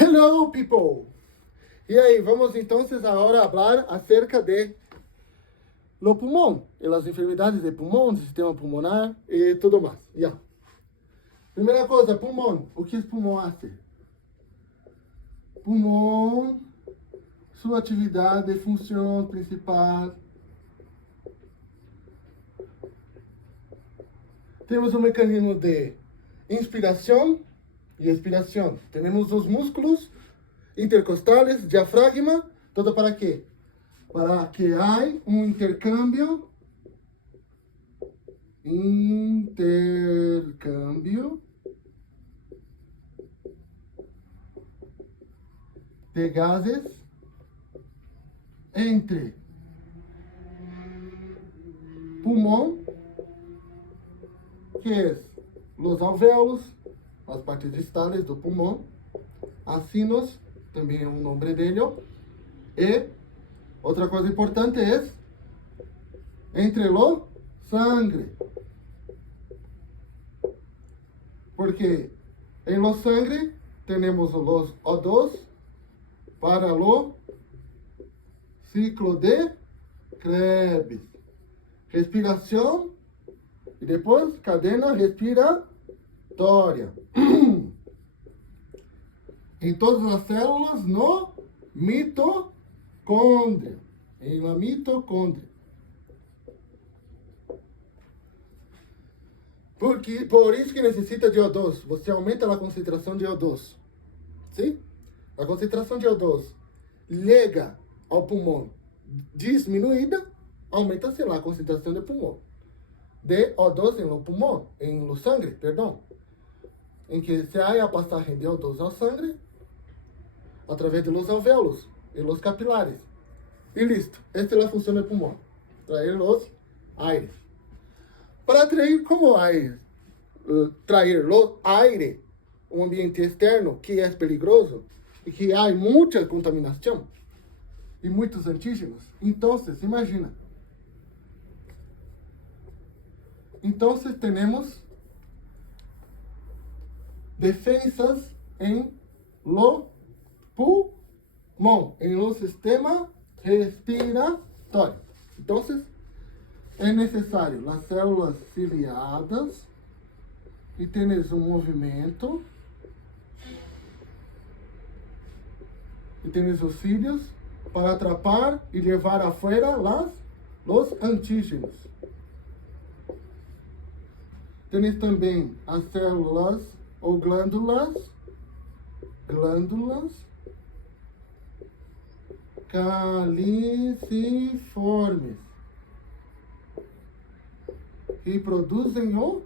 Hello, people! E aí, vamos então agora falar acerca de lo pulmão, e as enfermidades de pulmão, do sistema pulmonar e tudo mais. Yeah. Primeira coisa, pulmão. O que é pulmão faz? Pulmão, sua atividade, função principal. Temos um mecanismo de inspiração e expiração. Temos os músculos intercostales, diafragma, todo para quê? Para que haya um intercâmbio de gases entre pulmão, que é os alvéolos, as partes distales do pulmão, as sinos, também é um nome dele, e outra coisa importante é entre lo sangre, porque em lo sangre temos os O2 para o ciclo de Krebs, respiração e depois cadena respiratória. Em todas as células no mitocôndria. Em la mitocôndria. Por isso que necessita de O2. Você aumenta a concentração de O2. Sim? A concentração de O2 liga ao pulmão diminuída, aumenta-se a concentração de pulmão. De O2 em lo pulmão, em lo sangre, perdão. Em que se há a passagem de O2 ao sangue através de los alvéolos e los capilares. E listo. Esta é a função do pulmão. Trair los aires. Para atrair como aire, trair lo aire, um ambiente externo que é perigoso e que há muita contaminação e muitos antígenos. Então, imagina. Então, temos defensas em lo pulmão, em lo sistema respiratório. Então, é necessário as células ciliadas e temos um movimento e temos os cílios para atrapar e levar afuera os antígenos. Temos também as células ou glândulas caliciformes que produzem o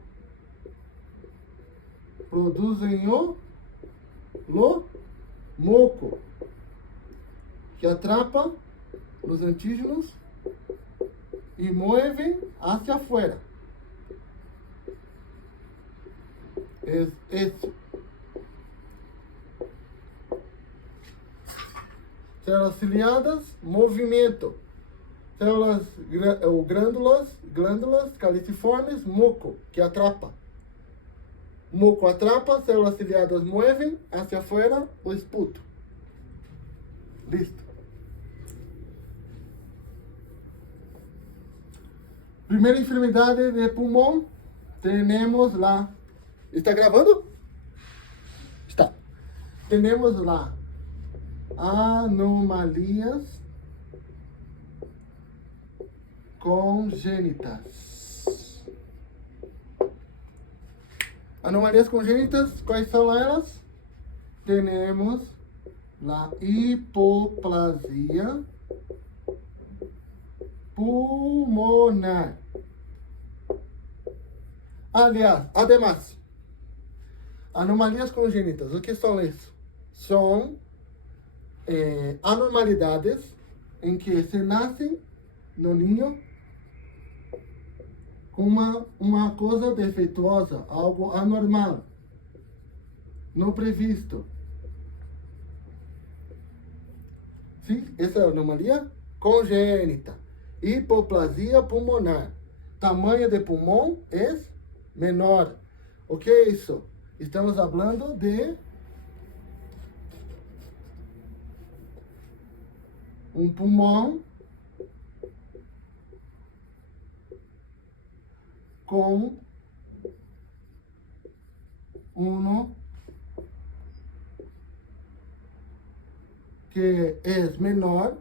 moco, que atrapa os antígenos e movem hacia afuera. Isso. Células ciliadas, movimento. Células ou glândulas caliciformes, moco, que atrapa. Moco atrapa, células ciliadas movem hacia afuera o esputo. Listo. Primeira enfermidade de pulmão, temos lá. Está gravando? Está. Temos lá anomalias congênitas. Anomalias congênitas, quais são elas? Temos a hipoplasia pulmonar. Aliás, además, anomalias congênitas, o que são isso? São anormalidades em que se nascem no ninho com uma coisa defeituosa, algo anormal, não previsto. Sim, essa é a anomalia congênita. Hipoplasia pulmonar. Tamanho de pulmão é menor. O que é isso? Estamos falando de um pulmão com uno que é menor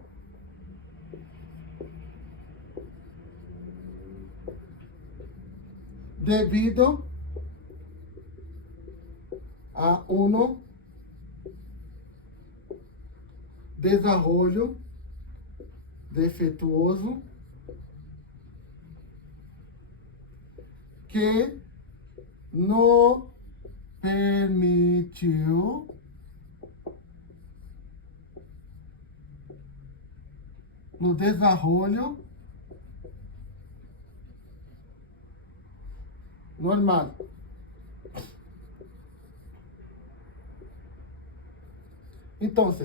devido a uno desarrollo defeituoso que no permitiu no desarrollo normal. Então,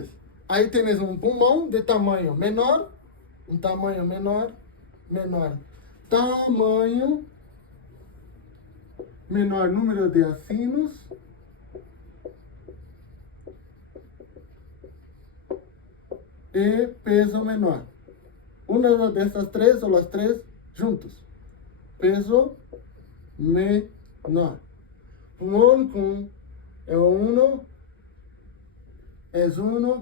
aí tens um pulmão de tamanho menor, um tamanho menor, tamanho menor número de acinos e peso menor. Uma dessas três ou as três juntos. Peso menor. Pulmão com é uno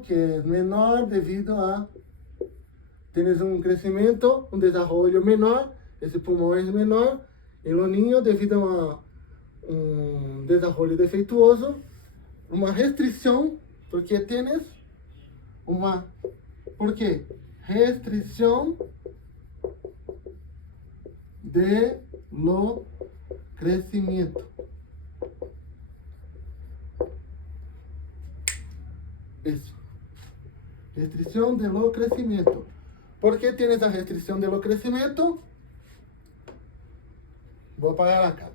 que é menor devido a tienes um crescimento, um desenvolvimento menor, esse pulmão é menor, e o niño devido a um desenvolvimento defeituoso, uma restrição, porque tienes uma, ¿por quê? Restrição de lo crescimento. Isso. Restrição de lo crescimento. ¿Por que tienes a restrição de lo crescimento? Vou apagar a casa.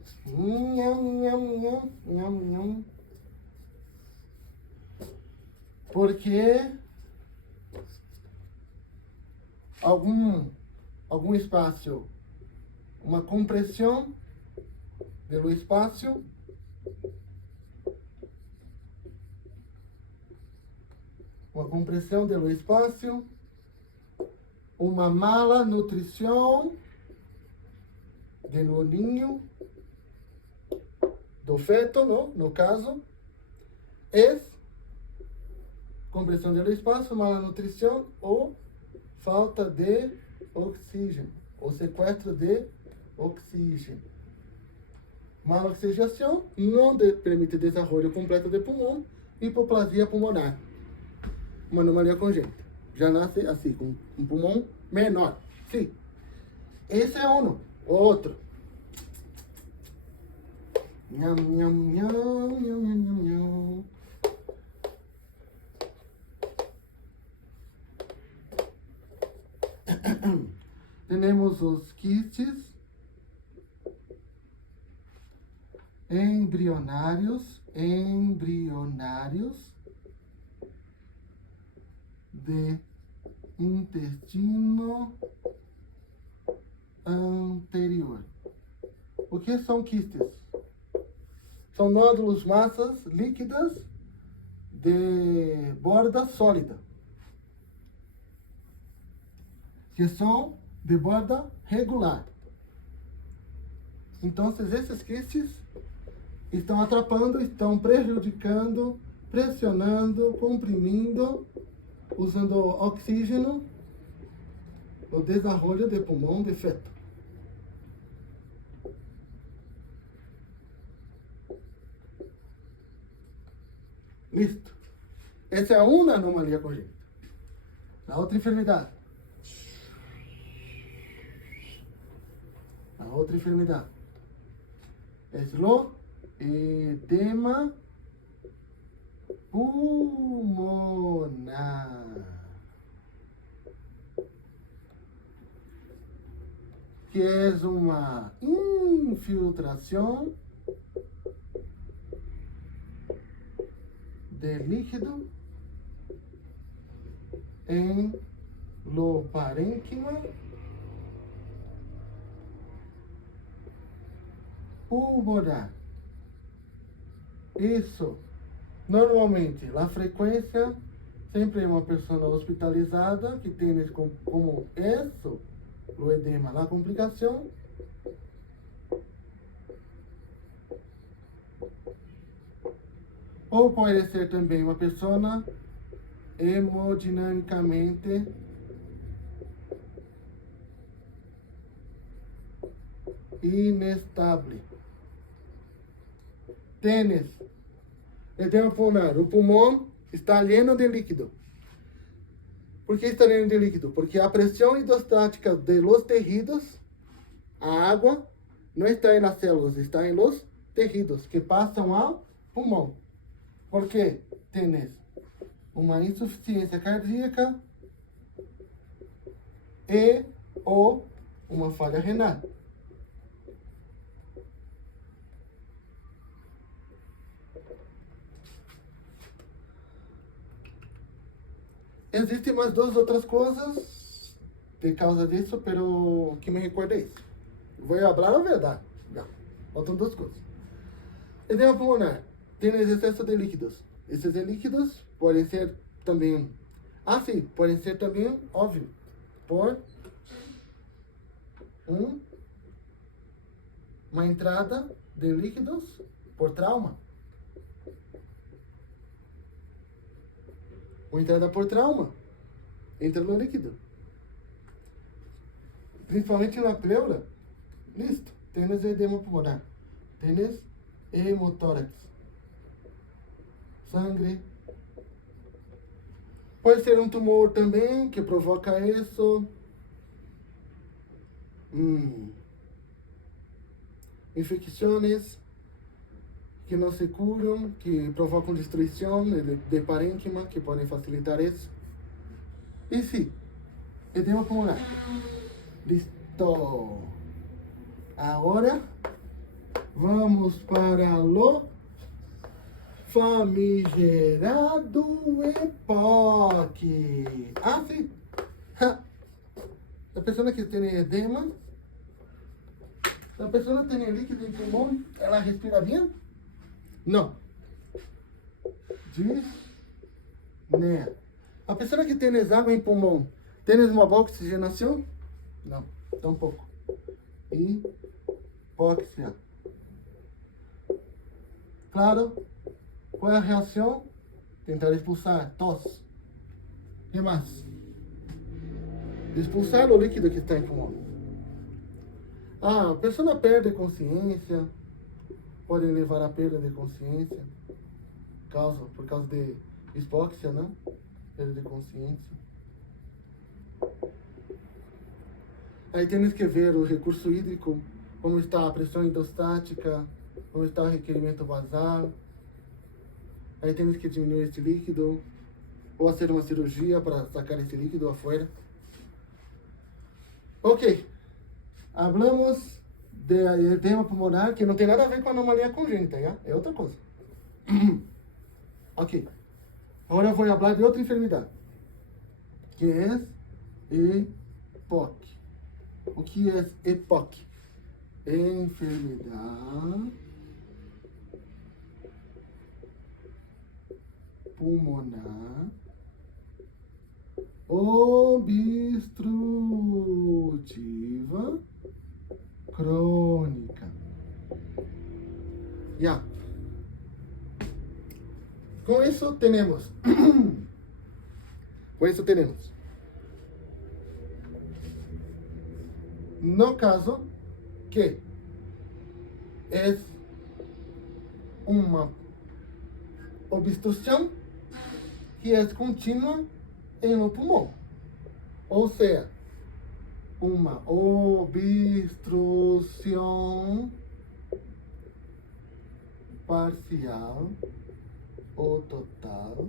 Porque algum espaço, uma compressão do espaço uma mala nutrição do ninho, do feto, no caso, é compressão do espaço, mala nutrição ou falta de oxígeno, ou sequestro de oxígeno. Mala oxigenação não permite desenvolvimento completo do pulmão, hipoplasia pulmonar, uma anomalia congênita. Já nasce assim, com um pulmão menor. Sim. Esse é um. Outro. Nham, nham, nham, nham, nham, nham. Temos os quistes embrionários de intestino anterior. O que são quistes? São nódulos, massas líquidas de borda sólida, que são de borda regular. Então, esses quistes estão atrapalhando, estão prejudicando, pressionando, comprimindo, usando oxígeno, o desenvolvimento de pulmão de feto. Listo. Essa é uma anomalia congênita. A outra enfermidade. É o edema pulmonar, que é uma infiltração de líquido em lo parênquima pulmonar. Isso, normalmente, a frequência Sempre uma pessoa hospitalizada que tem como isso, o edema, a complicação. Ou pode ser também uma pessoa hemodinamicamente inestable. Tênis, edema pulmonar. O pulmão está lleno de líquido. Por que está lleno de líquido? Porque a pressão hidrostática de los tejidos, a água, não está em las células, está em los tejidos que passam ao pulmão. Porque tienes uma insuficiência cardíaca e ou uma falha renal. Existem mais duas outras coisas de causa disso, pero que me recorda isso. Vou falar a verdade. Já. Faltam duas coisas. Edema pulmonar. Tem excesso de líquidos. Esses líquidos podem ser também... Ah, sim. Podem ser também, óbvio, por uma entrada de líquidos por trauma. Uma entrada por trauma. Entra no líquido. Principalmente na pleura. Listo. Tienes edema pulmonar. Tienes hemotórax. Sangue. Pode ser um tumor também que provoca isso. Infecções que não se curam, que provocam destruição de parênquima, que podem facilitar isso. E sim, edema pulmonar. Listo. Agora, vamos para o famigerado EPOC. Ah, sim. A pessoa que tem edema, se a pessoa tem líquido em pulmão, ela respira bem? Não. Né? A pessoa que tem água em pulmão, tem uma boa oxigenação? Não, tampouco. Hipóxia. Claro, qual é a reação? Tentar expulsar, tosse. O que mais? Expulsar o líquido que está em pulmão. Ah, a pessoa perde consciência, pode levar a perda de consciência, por causa de hipóxia, né? Perda de consciência. Aí temos que ver o recurso hídrico, como está a pressão hidrostática, como está o requerimento basal. Aí temos que diminuir esse líquido, ou fazer uma cirurgia para sacar esse líquido afuera. Ok, hablamos de edema pulmonar, que não tem nada a ver com anomalia congênita, ¿ya? É outra coisa. Ok, agora eu vou falar de outra enfermidade, que é EPOC. O que é EPOC? Enfermidade pulmonar obstrutiva crônica. Já. Com isso temos. No caso que é uma obstrução que é contínua no pulmão, ou seja, uma obstrução parcial ou total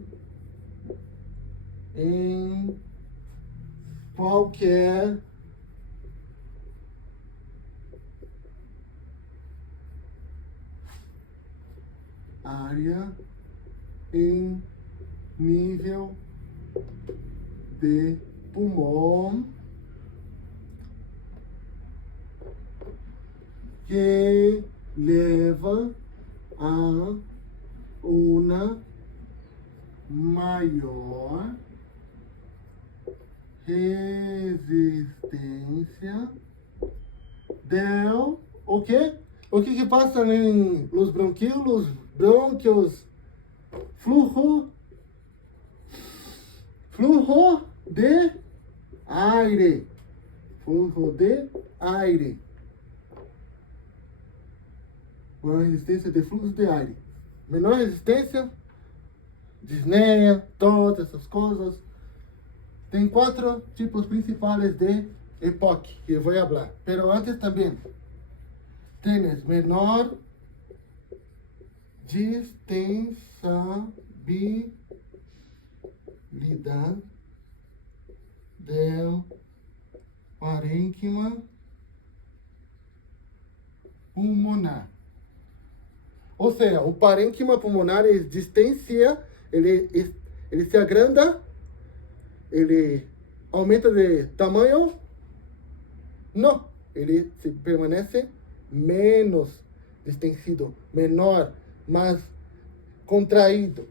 em qualquer área em nível de pulmão que leva a uma maior resistência del... O quê? O que que passa em los bronquíolos, brônquios? Flujo de aire. Flujo de aire. Maior resistência de fluxo de aire. Menor resistência, disneia, todas essas coisas. Tem 4 tipos principais de EPOC que eu vou falar. Pero antes também tienes menor distensibilidade del parênquima pulmonar. Ou seja, o parênquima pulmonar é distência, ele se agranda, ele aumenta de tamanho? Não, ele se permanece menos distendido, menor, mais contraído.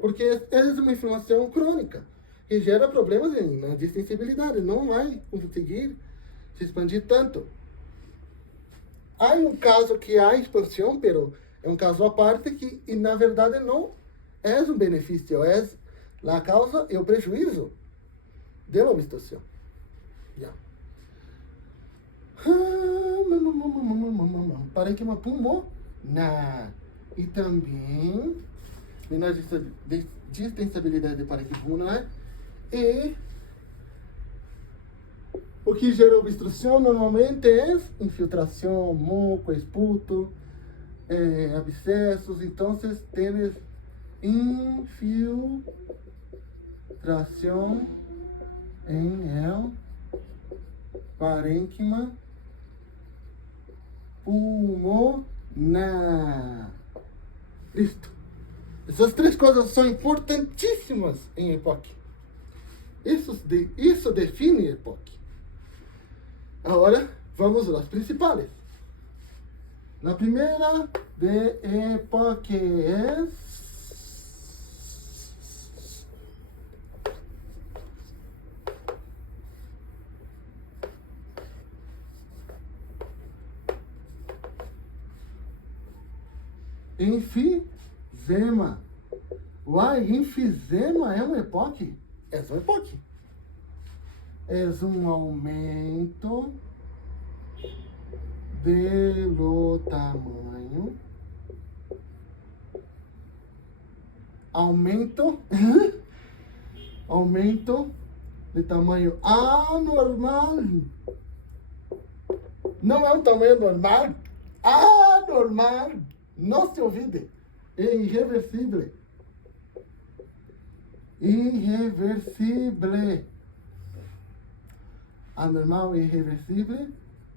Porque é uma inflamação crônica que gera problemas na distensibilidade, não vai conseguir se expandir tanto. Há um caso que há expansão, pero é um caso à parte que, e na verdade, não é um benefício, é a causa e o prejuízo da obstrução. Yeah. Parênquima pulmonar. E também menor distensibilidade de parênquima pulmonar. E o que gera obstrução normalmente é infiltração, moco, esputo, abscessos. Então, temos infiltração em el parênquima pulmonar. Listo. Essas 3 coisas são importantíssimas em EPOC. Isso define EPOC. Agora, vamos às principais. A primeira de EPOC é enfisema. Uai, enfisema é um EPOC? É um EPOC. É um aumento do tamanho. Aumento de tamanho anormal. Não é um tamanho normal. Anormal. Não se olvide. É irreversível. Irreversível. Anormal e irreversível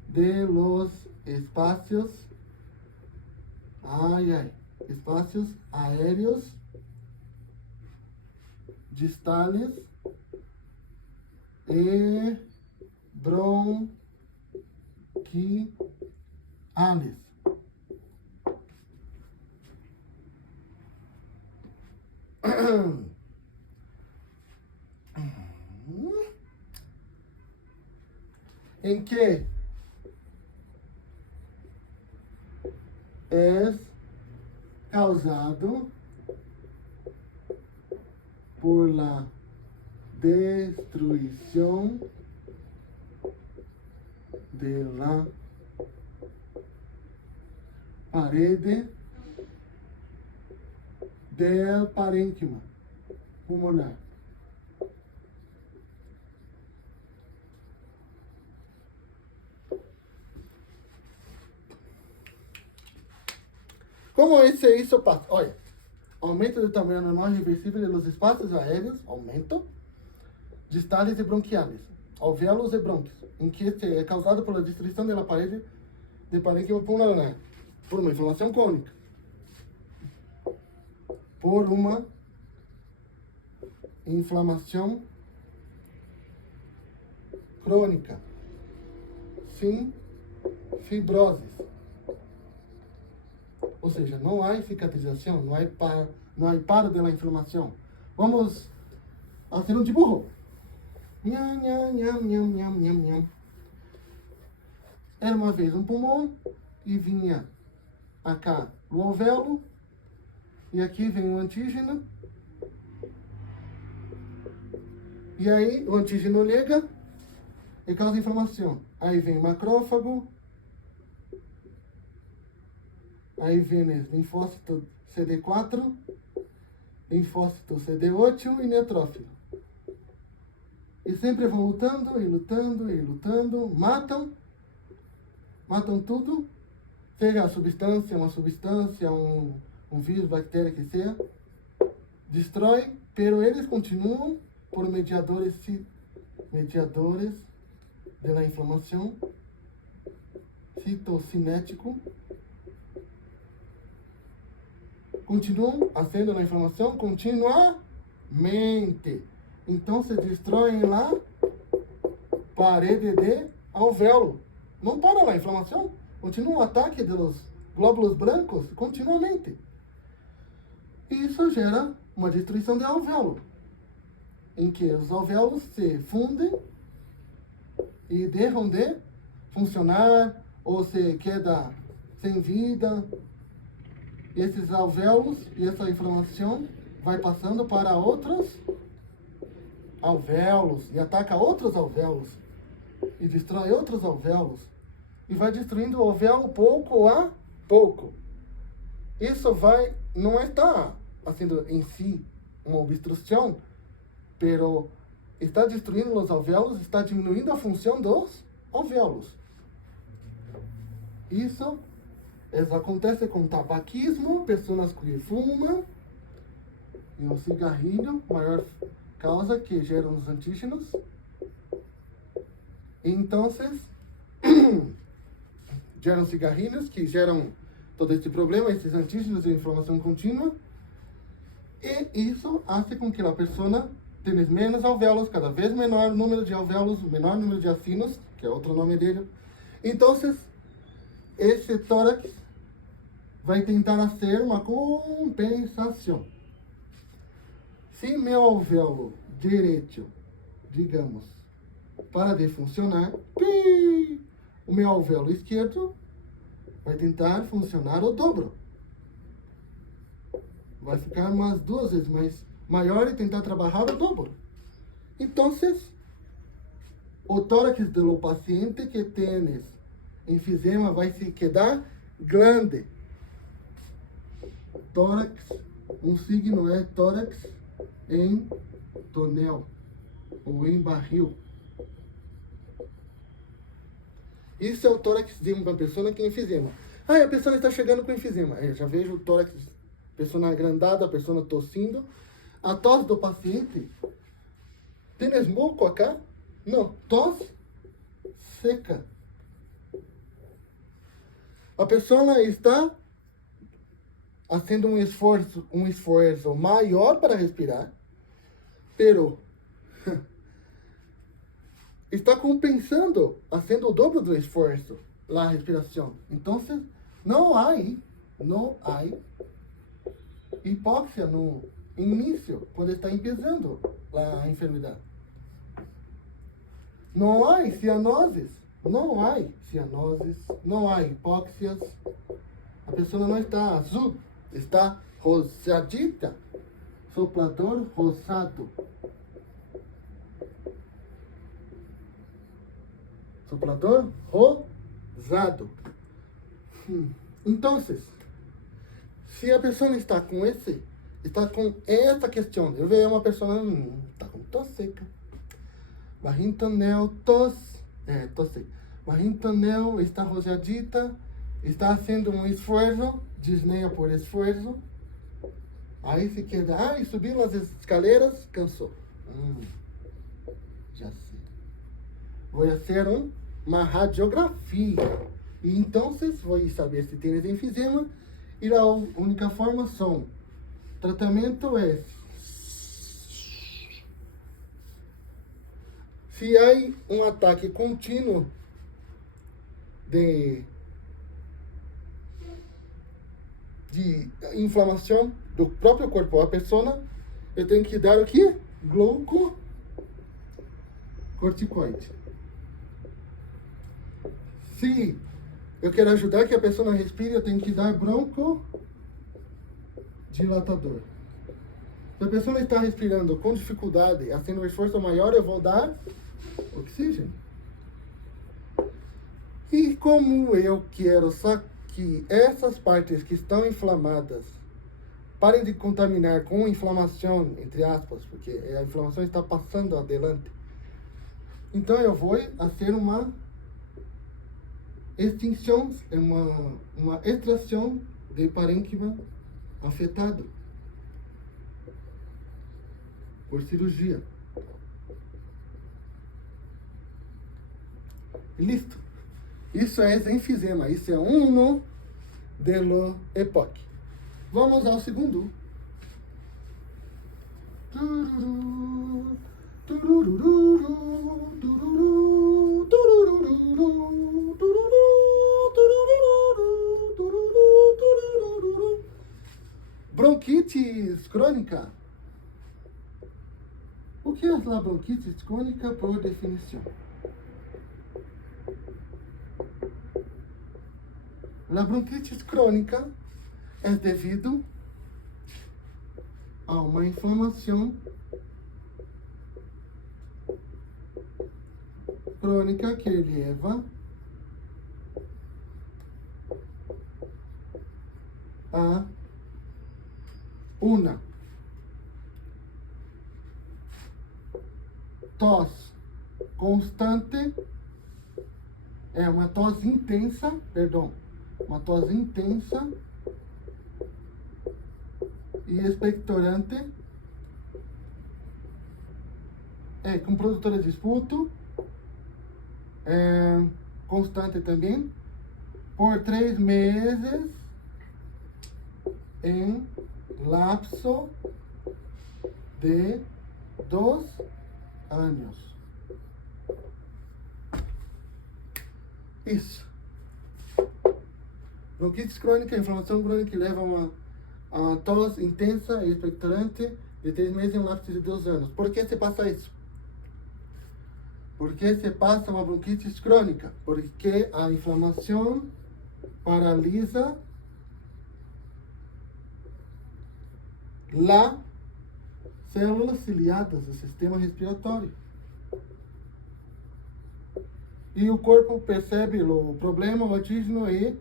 de los espacios. Espacios aéreos distales e bronquiales. Em que é causado por la destruição de la parede del parênquima pulmonar. Como isso passa? Olha, aumento do tamanho normal reversível dos espaços aéreos, aumento, distales e bronquiales, alvéolos e brônquios, em que é causado pela destruição da parede de parênquima pulmonar, por uma inflamação crônica, por uma inflamação crônica, sim, fibroses. Ou seja, não há cicatrização, não há paro da inflamação. Vamos fazer um dibujo. Nham, nham, nham, nham, nham, nham, nham. Era uma vez um pulmão e vinha acá o alvéolo e aqui vem o antígeno. E aí o antígeno liga e causa inflamação. Aí vem macrófago, aí vem linfócito CD4, linfócito CD8 e neutrófilo. E sempre vão lutando e lutando e lutando, matam tudo, seja a substância, um vírus, bactéria que seja, destrói, pero eles continuam por mediadores da inflamação, citocinético, continuam fazendo a inflamação continuamente. Então se destroem lá parede de alvéolo. Não para lá a inflamação, continua o ataque dos glóbulos brancos continuamente. E isso gera uma destruição de alvéolo, em que os alvéolos se fundem e deixam de funcionar ou se queda sem vida. E esses alvéolos e essa inflamação vai passando para outros alvéolos e ataca outros alvéolos e destrói outros alvéolos e vai destruindo o alvéolo pouco a pouco. Isso não está sendo em si uma obstrução, pero está destruindo os alvéolos, está diminuindo a função dos alvéolos. Isso acontece com tabaquismo, pessoas que fumam, e um cigarrilho, maior causa que geram os antígenos. Então, geram cigarrilhos que geram todo esse problema, esses antígenos de inflamação contínua. E isso faz com que a pessoa tenha menos alvéolos, cada vez menor número de alvéolos, menor número de acinos, que é outro nome dele. Então, esse tórax vai tentar fazer uma compensação. Se meu alvéolo direito, digamos, para de funcionar, o meu alvéolo esquerdo vai tentar funcionar o dobro. Vai ficar umas 2 vezes mais maior e tentar trabalhar o dobro. Então, o tórax do paciente que tem enfisema vai se quedar grande. Tórax, um signo é tórax em tonel ou em barril. Isso é o tórax de uma pessoa que tem enfisema. A pessoa está chegando com enfisema. Eu já vejo o tórax, pessoa agrandada, a pessoa tossindo. A tosse do paciente, tem esmoco acá? Não, tosse seca. A pessoa está fazendo um esforço maior para respirar, pero está compensando, fazendo o dobro do esforço, a respiração. Então, não há hipóxia no início, quando está empezando a enfermidade. Não há cianoses, não há hipóxias. A pessoa não está azul, está rosadita, soplador rosado. Soplador rosado. Então, se a pessoa está com essa questão, eu vejo uma pessoa está com tosse seca, barrinha tonel, tosse seca, barrinha tonel, está rosadita, está fazendo um esforço, desneia por esforço, aí se queda, subiu as escaleiras, cansou. Já sei. Vou fazer uma radiografia. E então, vou saber se tem enfisema. E a única forma tratamento é, se há um ataque contínuo de de inflamação do próprio corpo. A pessoa, eu tenho que dar o quê? Glucocorticoide. Se eu quero ajudar que a pessoa respire, eu tenho que dar broncodilatador. Se a pessoa está respirando com dificuldade, fazendo um esforço maior, eu vou dar oxigênio. E como eu quero só que essas partes que estão inflamadas parem de contaminar com inflamação, entre aspas, porque a inflamação está passando adelante, então eu vou fazer uma extinção, uma extração de parênquima afetado por cirurgia. Listo. Isso é enfisema. Isso é um delo EPOC. Vamos ao segundo. Bronquites crônica. O que é a bronquite crônica por definição? A bronquite crônica é devido a uma inflamação crônica que leva a uma tosse constante, uma tosse intensa, uma tosse intensa e expectorante, com produtora de esputo, constante também, por 3 meses, em lapso de 2 anos. Isso. Bronquite crônica, inflamação crônica que leva a uma tosse intensa e expectorante de 3 meses em um lapso de 2 anos. Por que se passa isso? Por que se passa uma bronquite crônica? Porque a inflamação paralisa as células ciliadas do sistema respiratório. E o corpo percebe o problema, o antígeno, e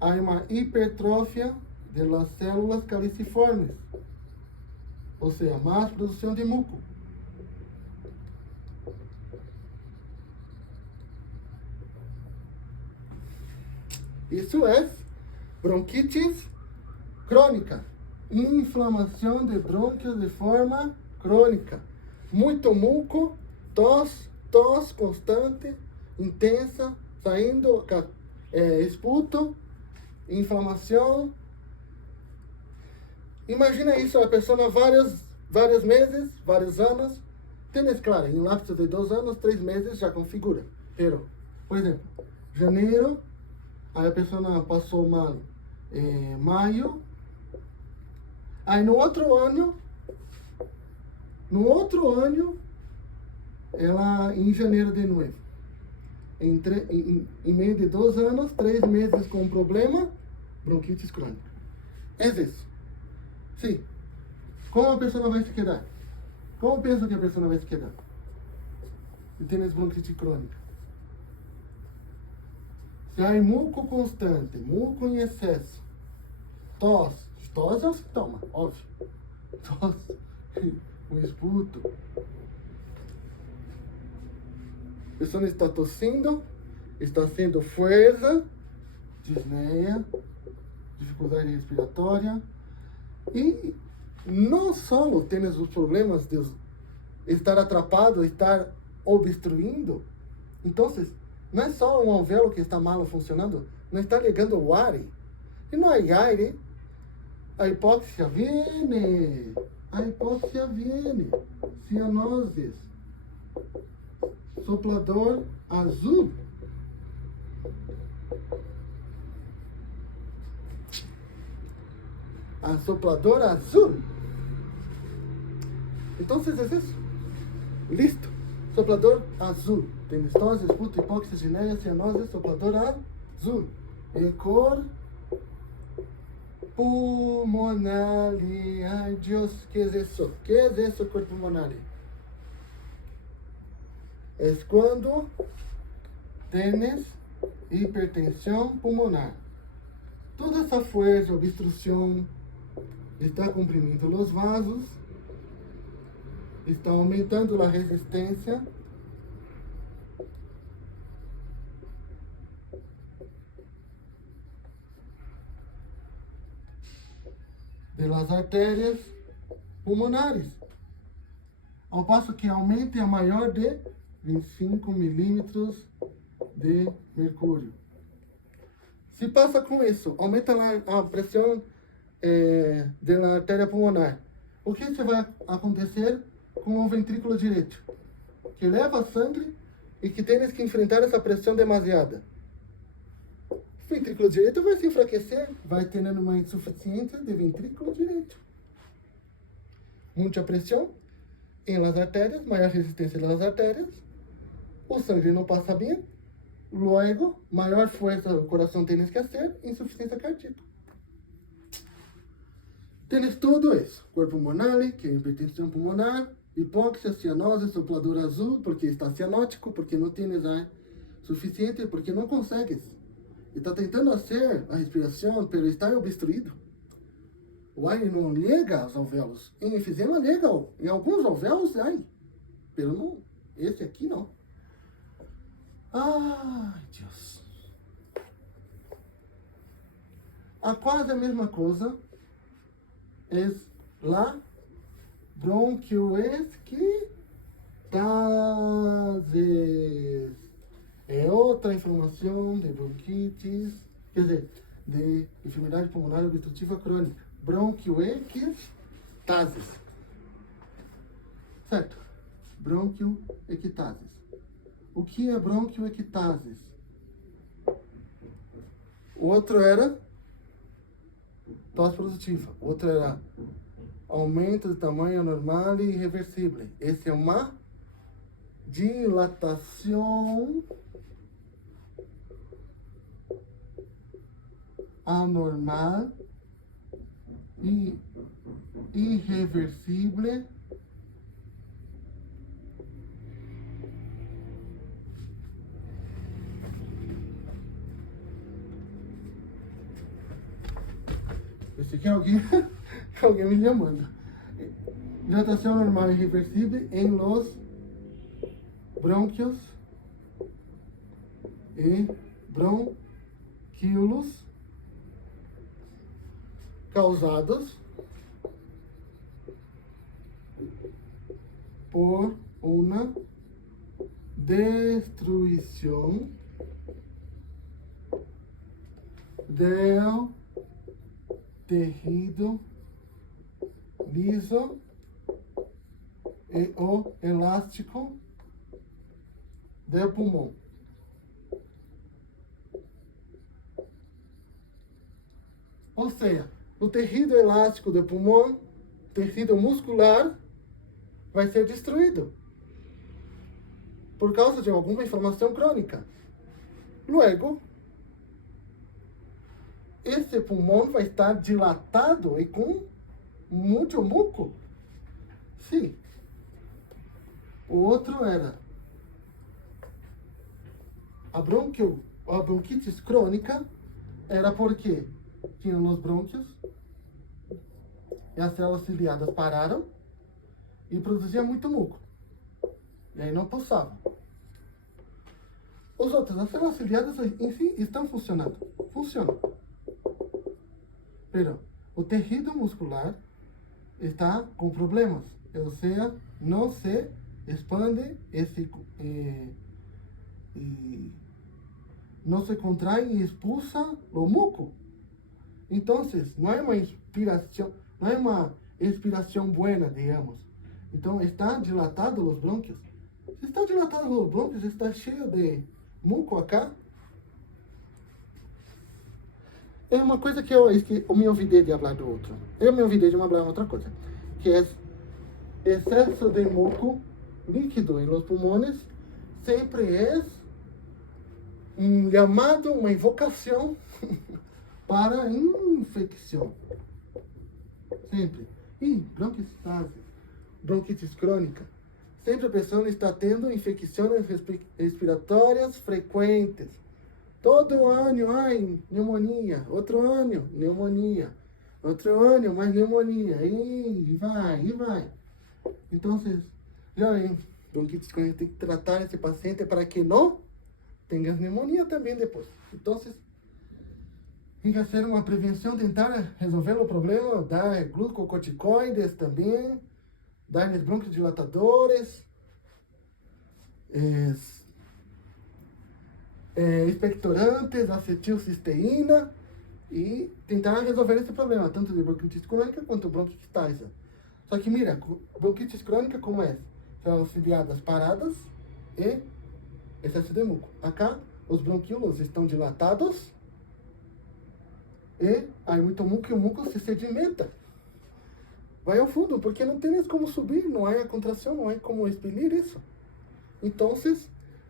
há uma hipertrófia das células caliciformes, ou seja, mais produção de muco. Isso é bronquite crônica, inflamação de brônquios de forma crônica, muito muco, tosse constante, intensa, saindo esputo, inflamação. Imagina isso, a pessoa vários meses, vários anos, tênis, claro, em lapso de 2 anos, 3 meses já configura. Pero, por exemplo, janeiro, aí a pessoa passou mal em maio, aí no outro ano, ela em janeiro de novo. Em meio de 2 anos, 3 meses com problema, bronquite crônica. É isso. Sim. Como a pessoa vai se quedar? Como pensa que a pessoa vai se quedar? E tem bronquite crônica. Se há muco constante, muco em excesso, tosse é o sintoma, óbvio. Tosse, um esputo. A pessoa está tossindo, está sendo força, disneia, dificuldade respiratória. E não só tem os problemas de estar atrapado, estar obstruindo. Então, não é só um alvéolo que está mal funcionando, não está ligando o ar. E não há ar, a hipóxia viene, cianoses, soplador azul. a soplador azul. Então, é isso. Listo. Soplador azul. Tenestose, esputo, hipóxia, gineia, cianose, soplador azul. E cor pulmonale. Ai, Deus, que é isso? Que é isso, cor pulmonale? É quando tienes hipertensão pulmonar. Toda essa força, obstrução, está comprimindo os vasos, está aumentando a resistência das artérias pulmonares, ao passo que aumente a maior de 25 milímetros de mercúrio. Se passa com isso, aumenta a pressão da artéria pulmonar. O que vai acontecer com o ventrículo direito? Que leva sangue e que tem que enfrentar essa pressão demasiada. O ventrículo direito vai se enfraquecer, vai ter uma insuficiência de ventrículo direito. Muita pressão em las artérias, maior resistência das artérias, o sangue não passa bem, logo, maior força o coração tem que hacer, insuficiência cardíaca. Tens tudo isso, corpo pulmonar, que é hipertensão pulmonar, hipóxia, cianose, soplador azul, porque está cianótico, porque não tens ar suficiente, porque não consegues. E está tentando fazer a respiração, mas está obstruído. O ar não chega aos alvéolos. Em enfisema chega, em alguns alvéolos ai, mas não, esse aqui não. Ai, Deus. A quase a mesma coisa é la bronquioesquitase. É outra inflamação de bronquites, quer dizer, de enfermidade pulmonar obstrutiva crônica. Bronquioectase. Certo? Bronquioectase. O que é bronquioectase? O outro era tosse produtiva. O outro era aumento de tamanho normal e irreversível. Esse é uma dilatação anormal e irreversível esse aqui é alguém me chamando. Dilatação normal e irreversível em los brônquios e bronquíolos causados por uma destruição do tecido liso e o elástico do pulmão. Ou seja, o tecido elástico do pulmão, tecido muscular, vai ser destruído por causa de alguma inflamação crônica. Logo, esse pulmão vai estar dilatado e com muito muco. Sim. O outro era a bronquitis crônica, era porque tinham os brônquios e as células ciliadas pararam e produzia muito muco. E aí não pulsava. Os outros, as células ciliadas em si estão funcionando. Funcionam. Pero o tecido muscular está com problemas. Ou seja, não se expande não se contrai e expulsa o muco. Então, não é uma inspiração, não é uma expiração buena, digamos. Então, está dilatado os brônquios. Se está dilatado os brônquios, está cheio de muco acá. É uma coisa que eu me olvidei de falar do outro. Eu me olvidei de falar outra coisa, que é excesso de muco líquido em los pulmones sempre é um chamado, uma invocação para infecção. Sempre. E bronquiectase, bronquites crônica. Sempre a pessoa está tendo infecções respiratórias frequentes. Todo ano, ai, pneumonia. Outro ano, pneumonia. Outro ano, mais pneumonia. E vai. Então, já vem. Bronquites crônica tem que tratar esse paciente para que não tenha pneumonia também depois. Então, tem que fazer uma prevenção, tentar resolver o problema, dar glucocorticoides também, dar broncodilatadores, expectorantes, acetilcisteína e tentar resolver esse problema, tanto de bronquite crônica quanto bronquiectase. Só que mira, bronquite crônica como é? São auxiliadas paradas e excesso de muco. Acá, os bronquíolos estão dilatados e aí muito muco e o muco se sedimenta. Vai ao fundo, porque não tem nem como subir, não há contração, não há como expelir isso. Então,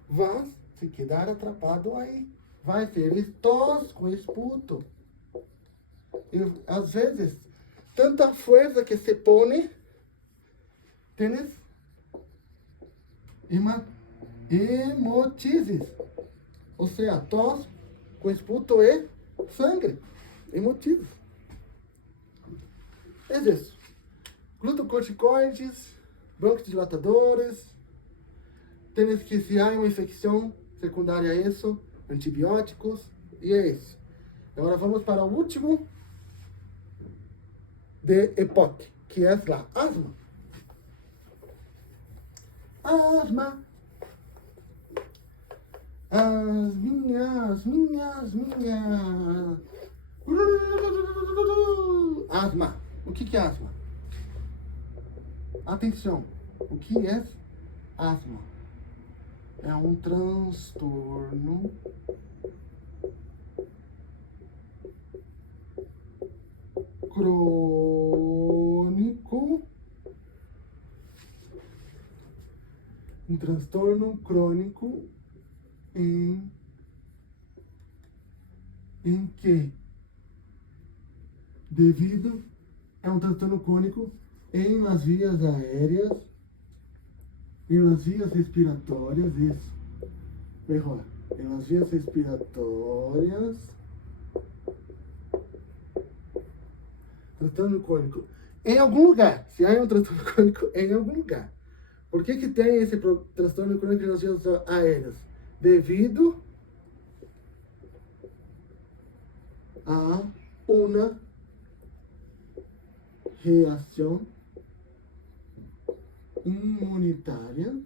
vai se quedar atrapado aí. Vai ser tos com esputo. E, às vezes, tanta força que se põe, tienes hemotises. Ou seja, tos com esputo e sangue. Hemotises. É isso. Glucocorticoides, broncodilatadores. Tienes que, se há uma infecção secundária a isso, antibióticos, e é isso. Agora vamos para o último de EPOC, que é a asma. Asma. As minhas. Asma. O que é asma? Atenção. O que é asma? É um transtorno crônico. Um transtorno crônico em que, é um transtorno crônico em las vias aéreas, em las vias respiratórias, isso, errou, em las vias respiratórias, transtorno crônico, em algum lugar, se há um transtorno crônico em algum lugar. Por que tem esse transtorno crônico nas vias aéreas? Devido a uma reação imunitária,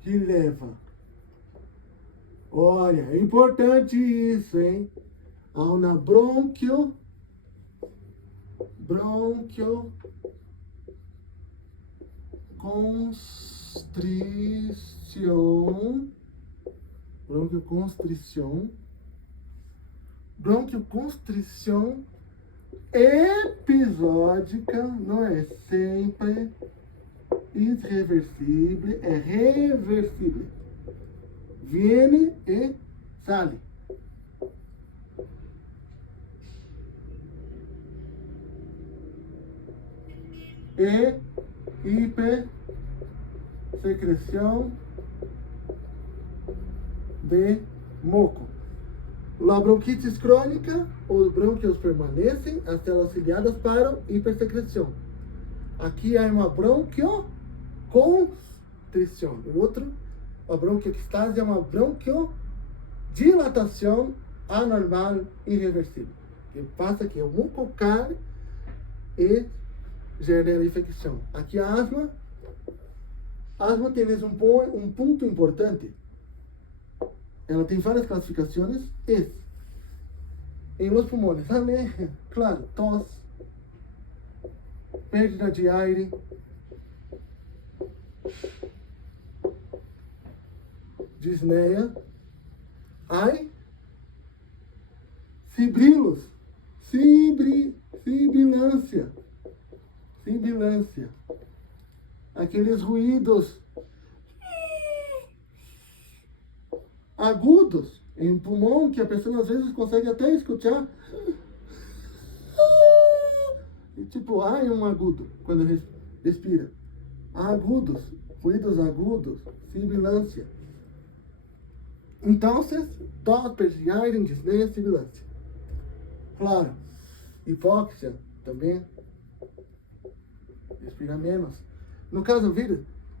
que leva, olha, é importante isso, hein? A uma bronquioconstrição episódica, não é sempre irreversível, é reversível. Viene e sale. E hipersecreção de moco. La bronquitis crônica, os brônquios permanecem, as células ciliadas param, hipersecreção. Aqui há uma bronquioconstrição. O outro, a bronquiectase, é uma bronquiodilatação anormal irreversível. Que passa que o muco cai e gera infecção. Aqui a asma tem um ponto importante. Ela tem várias classificações. em los pulmones. Alergia, claro, tos, pérdida de aire, disneia. Ai, fibrilos, sibilância, sibilância. Aqueles ruídos agudos em pulmão que a pessoa às vezes consegue até escutar. E tipo, ai, um agudo quando respira. Agudos, ruídos agudos, sibilância. Então, tos, perda de aire, disneia, sibilância. Claro, hipóxia também. Respira menos. No caso,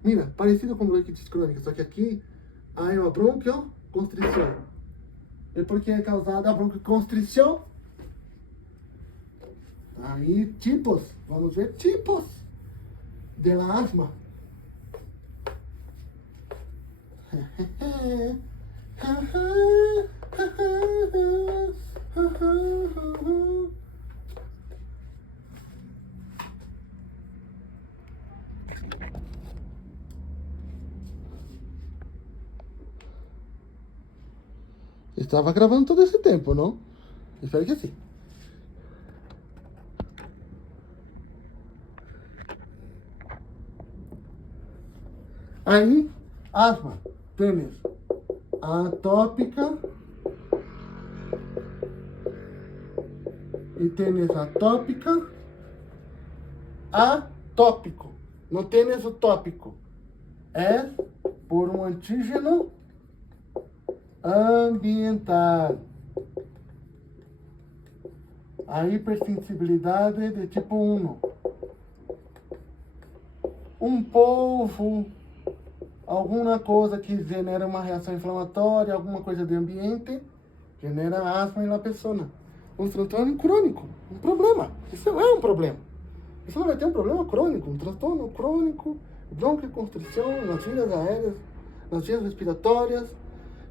mira, parecido com bronquite crônica, só que aqui há uma bronquioconstrição. E por que é causada a bronquioconstrição? Aí, tipos, vamos ver tipos de asma. Estava gravando todo esse tempo, não? Espero que sim. Aí, asma, tênis atópica e tênis atópica, atópico. No tênis utópico é por um antígeno ambiental. A hipersensibilidade de tipo 1. Um polvo, alguma coisa que genera uma reação inflamatória, alguma coisa do ambiente, genera asma na pessoa. Um transtorno crônico, um problema. Isso é um problema. Isso não vai ter um problema crônico, um transtorno crônico, bronquioconstrição nas vias aéreas, nas vias respiratórias,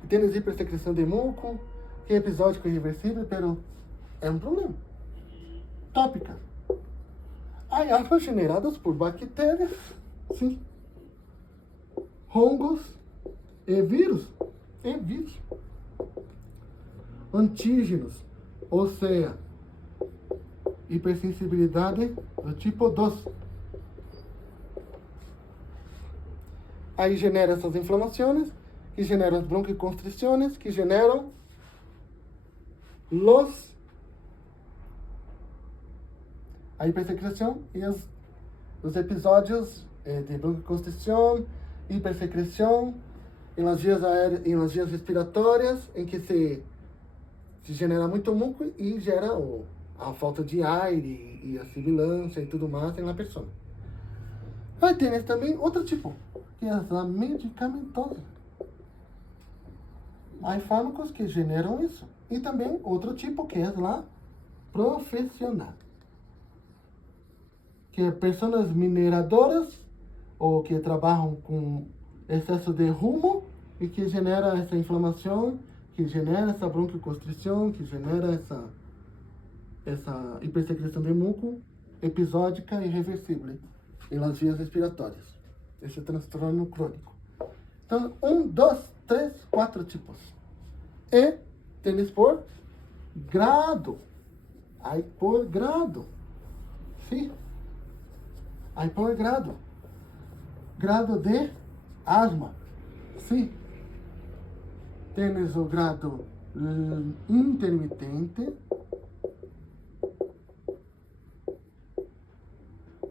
tênis hipersecreção de muco, que é episódico e irreversível, pero é um problema. Tópica. Há asmas generadas por bactérias, sim. Hongos e vírus. Antígenos, ou seja, hipersensibilidade do tipo 2. Aí genera essas inflamações, que generam as bronquioconstrições, que generam a hipersecreção e os episódios de bronquioconstrição, hipersecreção nas vias aéreas, nas vias respiratórias, em que se genera muito muco e gera a falta de aire e a sibilância e tudo mais na pessoa. Aí tem também outro tipo, que é a medicamentosa. Há fármacos que generam isso. E também outro tipo que é a profissional. Que é pessoas mineradoras ou que trabalham com excesso de rumo e que genera essa inflamação, que genera essa bronquioconstrição, que genera essa hipersecreção de muco episódica e reversível nas vias respiratórias. Esse transtorno crônico. Então, 1, 2, 3, 4 tipos. E tênis por grado. Aí por grado. Sim. Aí por grado. Grado de asma. Sim. Tênis o grado intermitente,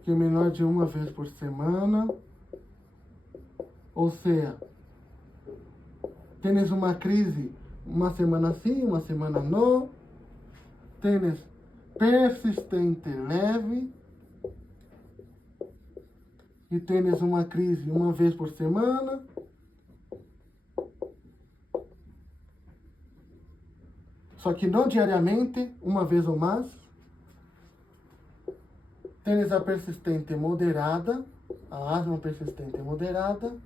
que é menor de uma vez por semana. Ou seja, tens uma crise uma semana sim, uma semana não. Tens persistente leve. E tens uma crise uma vez por semana. Só que não diariamente, uma vez ou mais. Tens a persistente moderada, a asma persistente moderada,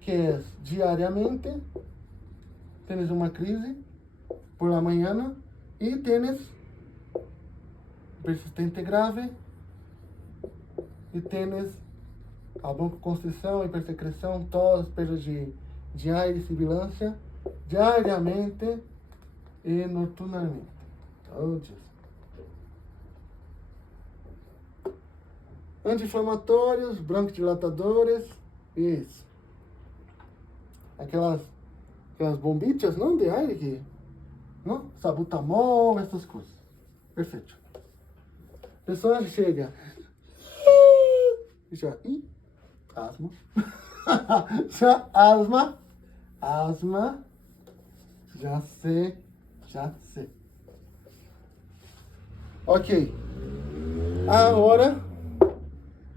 que é diariamente, tens uma crise por la mañana y tienes persistente grave e tienes a broncoconstrição, hipersecreção, tos, perda de ar e sibilância diariamente e nocturnamente. Todos os dias. Anti-inflamatórios, broncodilatadores, isso. Aquelas bombichas, não, de ar, que, não? Sabutamol, essas coisas. Perfeito. A pessoa chega, já, asma, já, asma, já sei. Ok. Agora,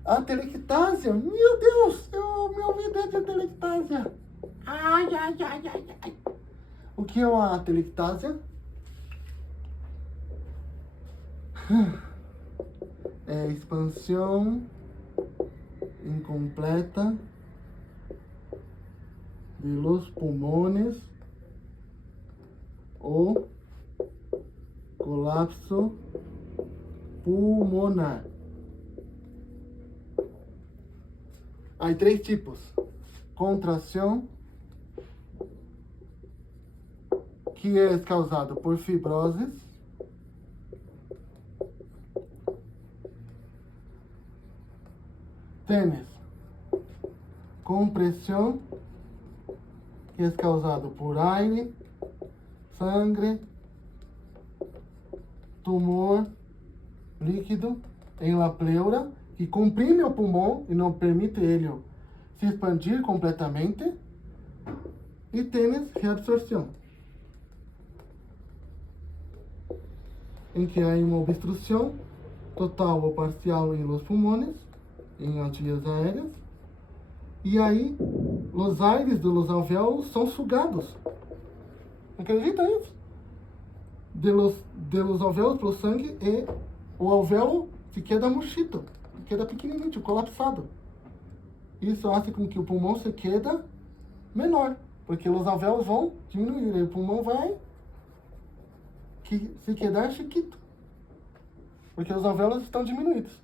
a telectásia. Meu Deus, eu me ouvido de telectásia. Ai. O que é uma telectásia? É expansão incompleta de los pulmones ou colapso pulmonar. Há 3 tipos: contração, que é causado por fibroses, tienes compressão, que é causado por aire, sangue, tumor líquido em la pleura, que comprime o pulmão e não permite ele se expandir completamente. E tienes reabsorção, em que há uma obstrução total ou parcial em los pulmones, em as vias aéreas, e aí os aires dos alvéolos são sugados. Acredita nisso? De los alvéolos pelo sangue, e o alvéolo se queda murchito, queda pequenininho, colapsado. Isso faz com que o pulmão se queda menor, porque os alvéolos vão diminuir, e o pulmão vai se quedar chiquito, porque os alvéolos estão diminuídos.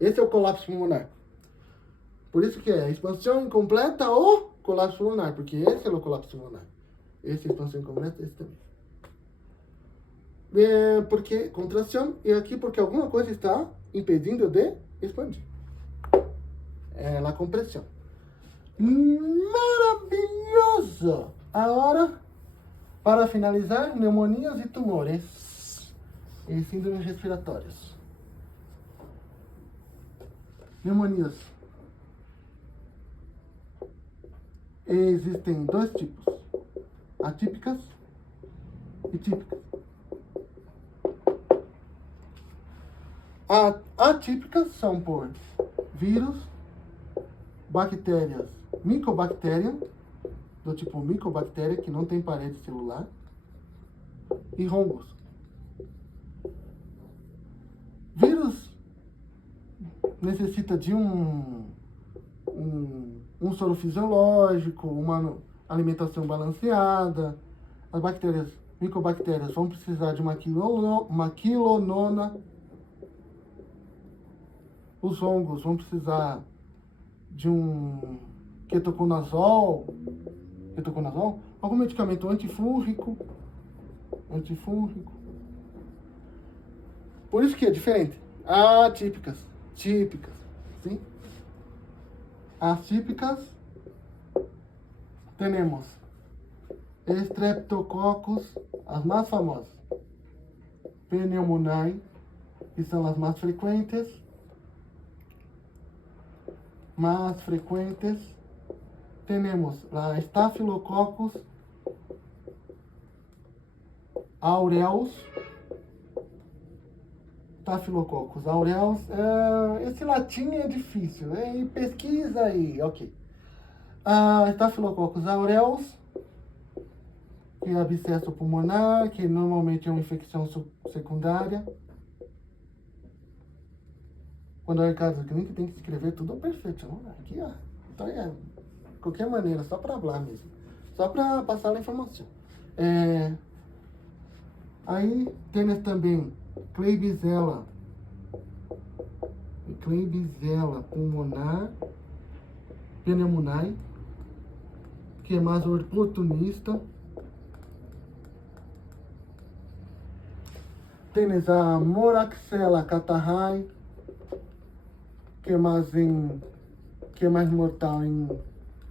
Esse é o colapso pulmonar. Por isso que é expansão incompleta ou colapso pulmonar, porque esse é o colapso pulmonar. Esse é expansão incompleta, esse também. Porque contração, e aqui porque alguma coisa está impedindo de expandir. É a compressão. Maravilhoso! Agora, para finalizar, pneumonias e tumores e síndromes respiratórias. Pneumonias. Existem 2 tipos: atípicas e típicas. Atípicas são por vírus, bactérias, micobactéria, do tipo micobactéria, que não tem parede celular, e fungos. Vírus necessita de um soro fisiológico, uma alimentação balanceada. As bactérias, micobactérias, vão precisar de uma quinonona. Os fungos vão precisar de um ketoconazol, algum medicamento antifúngico. Por isso que é diferente. Atípicas, típicas, sim? As típicas, temos Streptococcus, as mais famosas, Pneumoniae, que são as mais frequentes. Temos a Staphylococcus aureus. Esse latim é difícil, né? Pesquisa aí, ok. A Staphylococcus aureus, que é abscesso pulmonar, que normalmente é uma infecção secundária. Quando é caso clínico, tem que escrever tudo perfeito, não? Aqui, ó. Então é de qualquer maneira, só para falar mesmo. Só para passar a informação. Aí temos também Klebsiella pulmonar pneumoniae, que é mais oportunista. Temos a Moraxella catarrhae, que é mais mortal em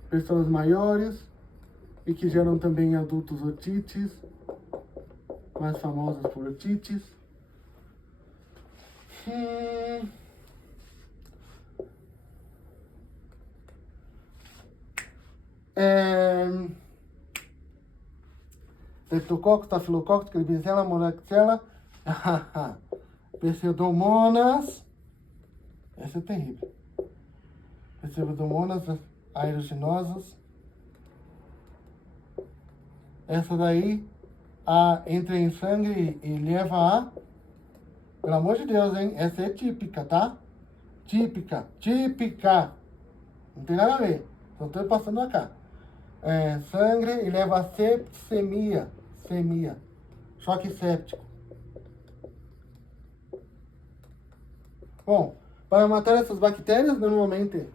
pessoas maiores e que geram também em adultos otites, mais famosas por otites. Streptococcus, Staphylococcus, Klebsiella, Moraxella, Pseudomonas, essa é terrível. Pseudomonas aeruginosas. Essa daí entra em sangue e leva a... Pelo amor de Deus, hein? Essa é típica, tá? Típica. Não tem nada a ver. Só estou passando a cá. Sangue e leva a septicemia. Choque séptico. Bom, para matar essas bactérias, normalmente,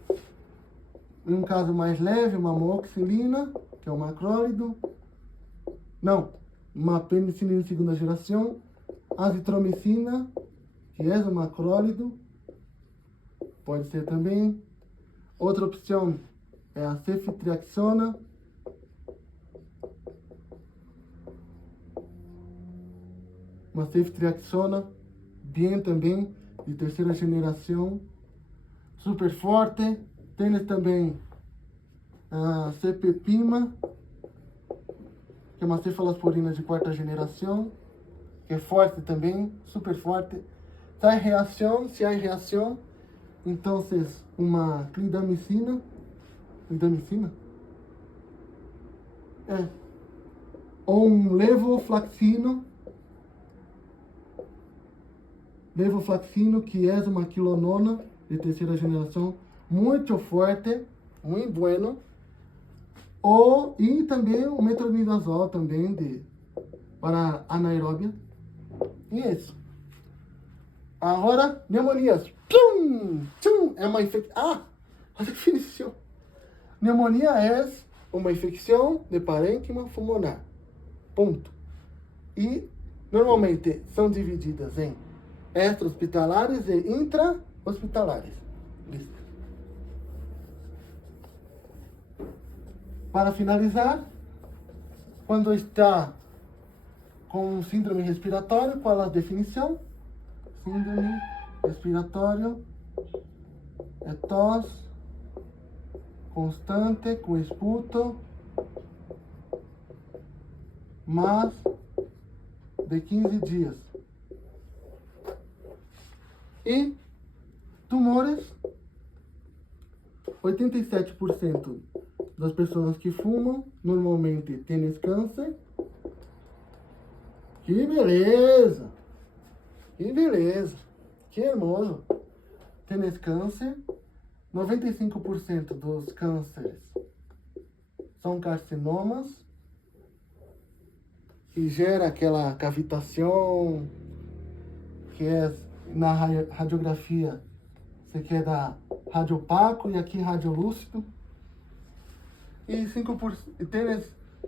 em um caso mais leve, uma amoxicilina, que é um macrólido. Não, uma penicilina de segunda geração. Azitromicina, que é um macrólido. Pode ser também. Outra opção é a ceftriaxona. Uma ceftriaxona, bem também, de terceira geração, super forte. Temos também a cepepima, que é uma cefalosporina de quarta geração, que é forte também, super forte. Se há reação, então uma clindamicina, ou um levoflaxino, que é uma quilonona de terceira geração, muito forte, muito bueno. E também o metronidazol também para anaeróbia. E é isso. Agora, pneumonias. É uma infecção. A definição. Pneumonia é uma infecção de parênquima pulmonar. Ponto. E normalmente são divididas em extra-hospitalares e intra-hospitalares. Listo. Para finalizar, quando está com síndrome respiratório, qual a definição? Síndrome respiratório é tosse constante com esputo mais de 15 dias. E tumores, 87% das pessoas que fumam normalmente têm câncer. Que beleza! Que hermoso! Têm câncer. 95% dos cânceres são carcinomas, que gera aquela cavitação, que é na radiografia, você quer dar radiopaco e aqui radiolúcido. E 5%, tem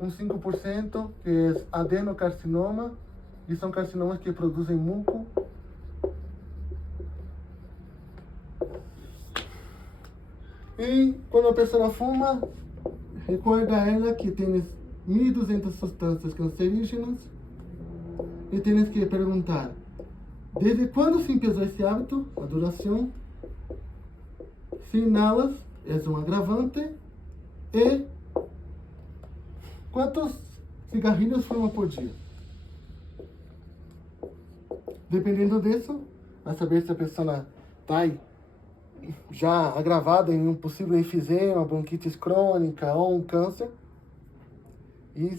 um 5% que é adenocarcinoma, e são carcinomas que produzem muco. E quando a pessoa fuma, recorda ela que tem 1.200 substâncias cancerígenas e tem que perguntar desde quando se começou esse hábito, a duração, se inalas, é um agravante, e quantos cigarrilhos fuma por dia. Dependendo disso, a saber se a pessoa está já agravada em um possível enfisema, bronquite crônica ou um câncer, e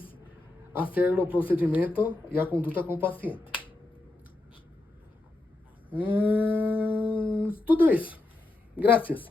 hacer o procedimento e a conduta com o paciente. Tudo isso. Graças.